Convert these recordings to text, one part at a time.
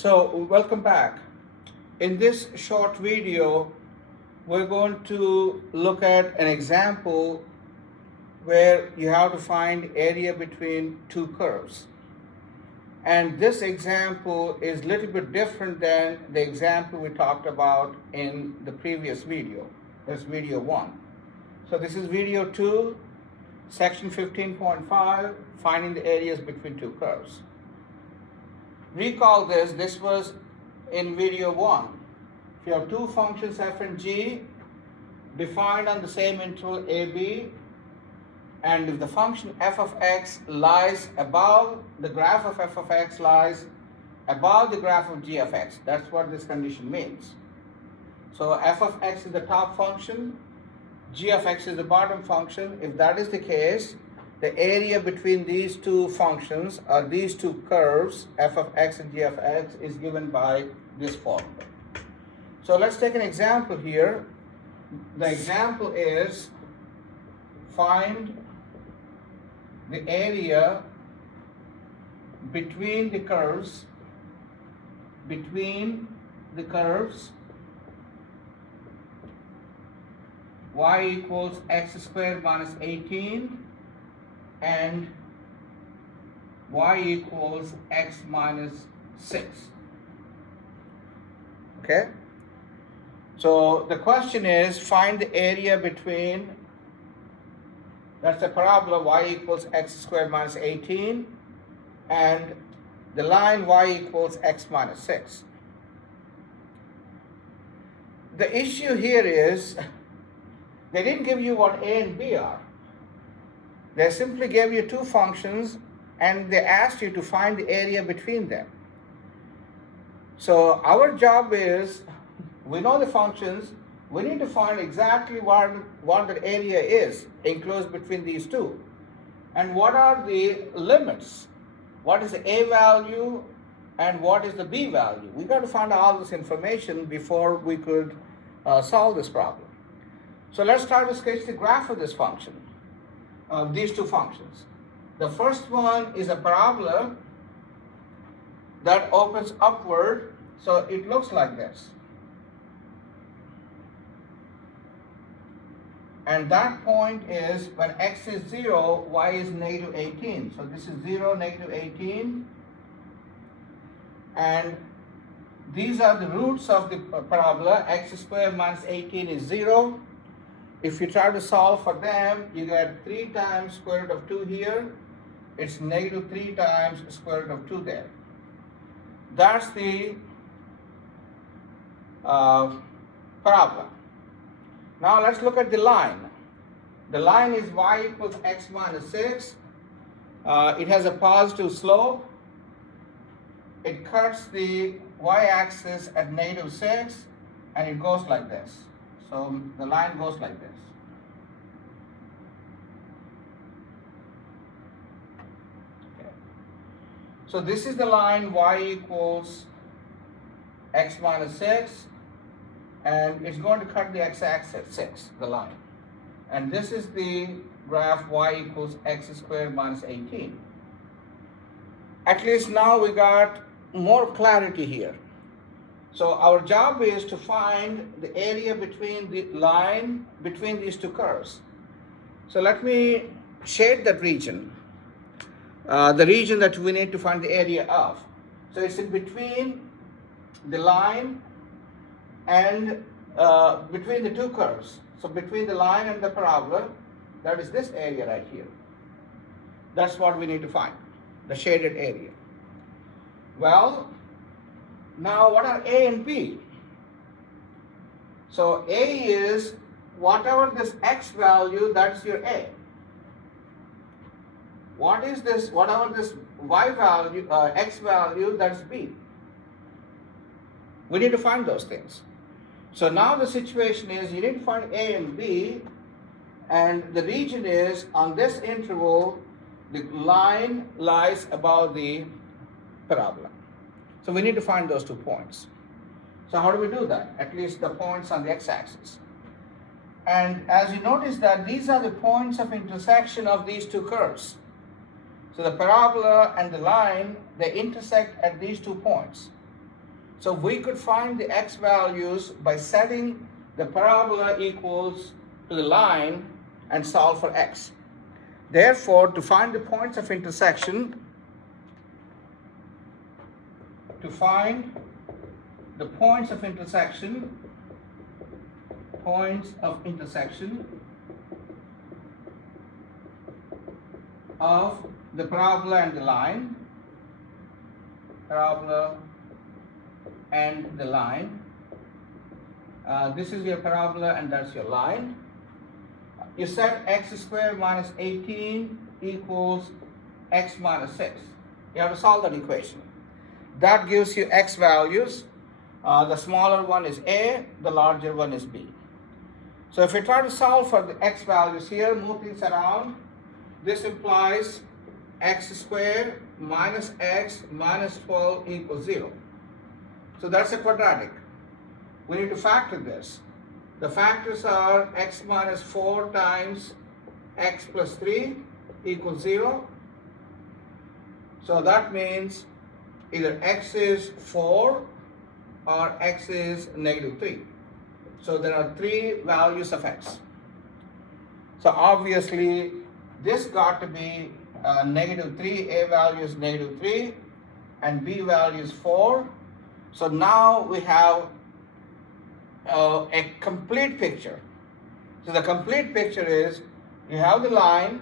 So welcome back. In this short video, we're going to look at an example where you have to find area between two curves. And this example is a little bit different than the example we talked about in the previous video. That's video 1. So this is video 2, section 15.5, finding the areas between two curves. Recall this was in video 1. If you have two functions f and g defined on the same interval ab, and if the function f of x lies above, the graph of f of x lies above the graph of g of x, that's what this condition means. So f of x is the top function, g of x is the bottom function. If that is the case, the area between these two functions or these two curves, f of x and g of x, is given by this formula. So let's take an example here. The example is find the area between the curves, y equals x squared minus 18 and y equals x minus 6. Okay? So the question is find the area between, that's the parabola y equals x squared minus 18 and the line y equals x minus 6. The issue here is they didn't give you what a and b are. They simply gave you two functions and they asked you to find the area between them. So our job is, we know the functions, we need to find exactly what the area is enclosed between these two. And what are the limits? What is the a value and what is the b value? We got to find all this information before we could solve this problem. So let's start to sketch the graph of this function, of these two functions. The first one is a parabola that opens upward, so it looks like this. And that point is when x is 0, y is negative 18. So this is 0, negative 18. And these are the roots of the parabola. X squared minus 18 is 0. If you try to solve for them, you get 3 times square root of 2 here. It's negative 3 times square root of 2 there. That's the parabola. Now let's look at the line. The line is y equals x minus 6. It has a positive slope. It cuts the y-axis at negative 6 and it goes like this. So the line goes like this. Okay. So this is the line y equals x minus 6, and it's going to cut the x-axis at 6, the line. And this is the graph y equals x squared minus 18. At least now we got more clarity here. So our job is to find the area between the line between these two curves. So let me shade that region, the region that we need to find the area of. So it's in between the line and between the two curves. So between the line and the parabola, that is this area right here. That's what we need to find, the shaded area. Well, now what are a and b? So a is whatever this x value, that's your a. What is this, whatever this y value, x value, that's b. We need to find those things. So now the situation is you need to find a and b, and the region is on this interval, the line lies above the parabola. So we need to find those 2 points. So how do we do that? At least the points on the x-axis. And as you notice that these are the points of intersection of these two curves. So the parabola and the line, they intersect at these 2 points. So we could find the x values by setting the parabola equals to the line and solve for x. Therefore, to find the points of intersection, points of intersection of the parabola and the line, this is your parabola and that's your line. You set x squared minus 18 equals x minus 6. You have to solve that equation. That gives you x values. The smaller one is A, the larger one is B. So if we try to solve for the x values here, move things around, this implies x squared minus x minus 12 equals 0. So that's a quadratic. We need to factor this. The factors are x minus 4 times x plus 3 equals 0. So that means either x is 4 or x is negative 3. So there are 3 values of x. So obviously this got to be negative 3, a value is negative 3 and b value is 4. So now we have a complete picture. So the complete picture is you have the line,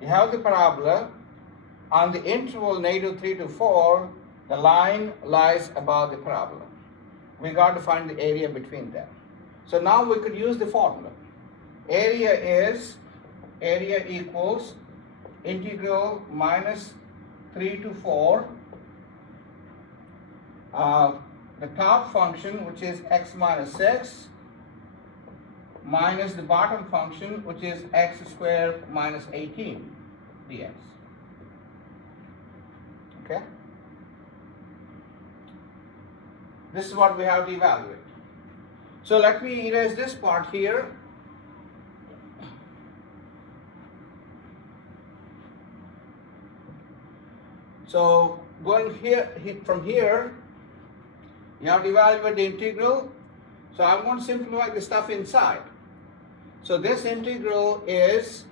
you have the parabola. On the interval negative 3 to 4, the line lies above the parabola. We got to find the area between them. So now we could use the formula. Area equals integral minus 3 to 4. The top function, which is x minus 6, minus the bottom function, which is x squared minus 18 dx. Okay? This is what we have to evaluate. So let me erase this part here. So going here, from here, you have to evaluate the integral. So I'm going to simplify the stuff inside. So this integral is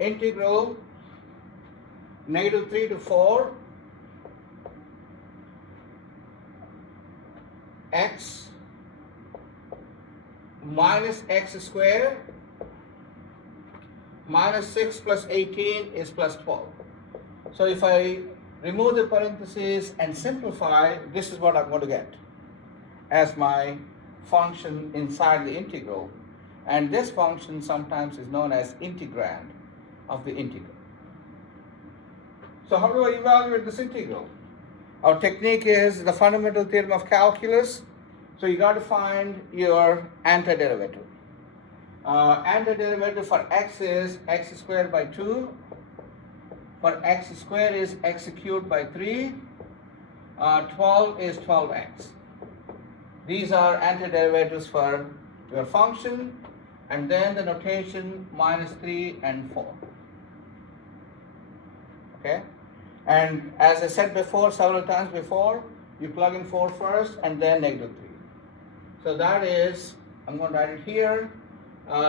integral negative 3 to 4 x minus x squared minus 6 plus 18 is plus 12. So if I remove the parentheses and simplify, this is what I'm going to get as my function inside the integral. And this function sometimes is known as integrand of the integral. So how do I evaluate this integral? Our technique is the fundamental theorem of calculus. So you got to find your antiderivative. Antiderivative for x is x squared by 2. For x squared is x cubed by 3. 12 is 12x. These are antiderivatives for your function, and then the notation minus 3 and 4. Okay? And as I said before, several times before, you plug in 4 first and then negative 3. So that is, I'm going to write it here,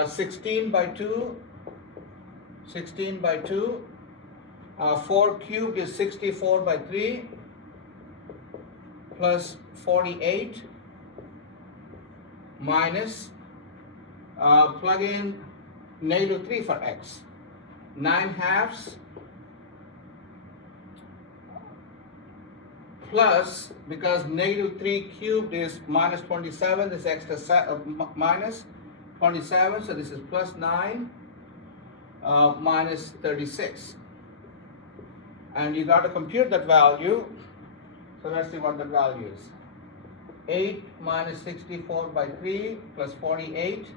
16 by 2. 4 cubed is 64 by 3 plus 48 minus, plug in negative 3 for x, 9 halves plus, because negative 3 cubed is minus 27, this extra minus 27, so this is plus 9 minus 36. And you got to compute that value. So let's see what that value is. 8 minus 64 by 3 plus 48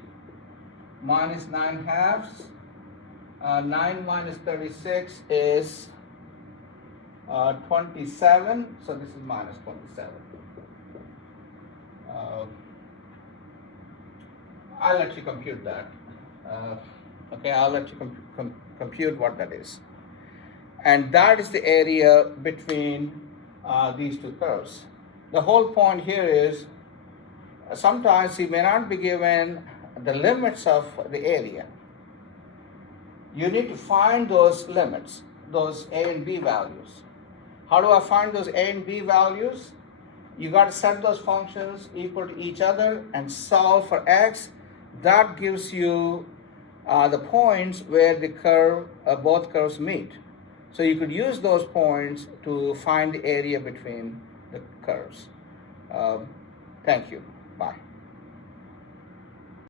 minus 9 halves. 9 minus 36 is 27. So this is minus 27. I'll let you compute that. Okay, I'll let you compute what that is. And that is the area between these two curves. The whole point here is sometimes you may not be given the limits of the area. You need to find those limits, those A and B values. How do I find those A and B values? You got to set those functions equal to each other and solve for x. That gives you the points where the curve, both curves meet. So you could use those points to find the area between the curves. Thank you. Bye.